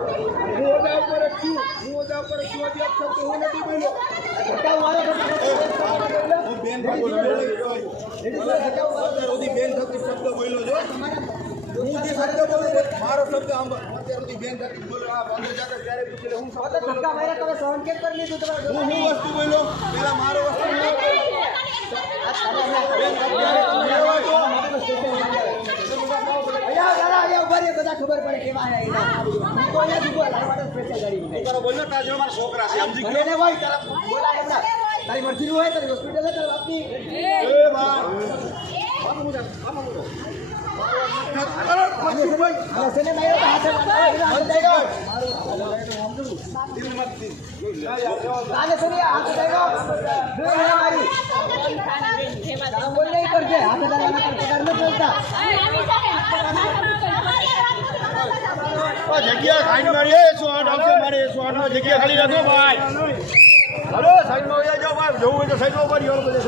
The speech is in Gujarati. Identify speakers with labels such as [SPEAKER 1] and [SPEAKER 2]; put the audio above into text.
[SPEAKER 1] હું ઓદા ઉપર જ છું હું ઓદા ઉપર છું હજી અક્ષર તો હું નથી બોલ્યો હું બેન બેન થકી શબ્દ બોલ્યો છો હું જે શબ્દ બોલું મારો શબ્દ. અત્યાર સુધી બેન થકી બોલ્યો આ અંદર જાતા ત્યારે પૂછેલો હું શબ્દ હું હું વસ્તુ બોલ્યો પેલા મારો વસ્તુ બોલ્યો.
[SPEAKER 2] ખબર પડે કેવા આયા એના. હું તો અહીંયા જ ઊભો, લાલ વાળા special ગાડી નીકળી.
[SPEAKER 1] તારો બોલ્યો તારા જેવો મારો છોકરા છે સમજી
[SPEAKER 2] ભલે ને ભાઈ, તારા બોલાય હમણાં. તારી મરજીનું હોય તારી હોસ્પિટલ છે તારા બાપની.
[SPEAKER 1] ગયો એ બા
[SPEAKER 2] અને છે ને ભાઈ, અને છે ને ભાઈ, એવા હાથે બાંધો, એવા હાથે દઈ દો. આને છે ને હાથે દઈ દો. બે હે મારી. તારા બોલ નહીં કરજે. હાથે તારા એના
[SPEAKER 1] જગ્યા ખાઈ મારી એકસો આઠ આવશે મારે એકસો આઠ જગ્યા ખાલી રાખો. ભાઈ હલો, સાઈડમાં જાઓ ભાઈ જવું હોય તો સાઈડમાં ઊભા રહ્યો બધે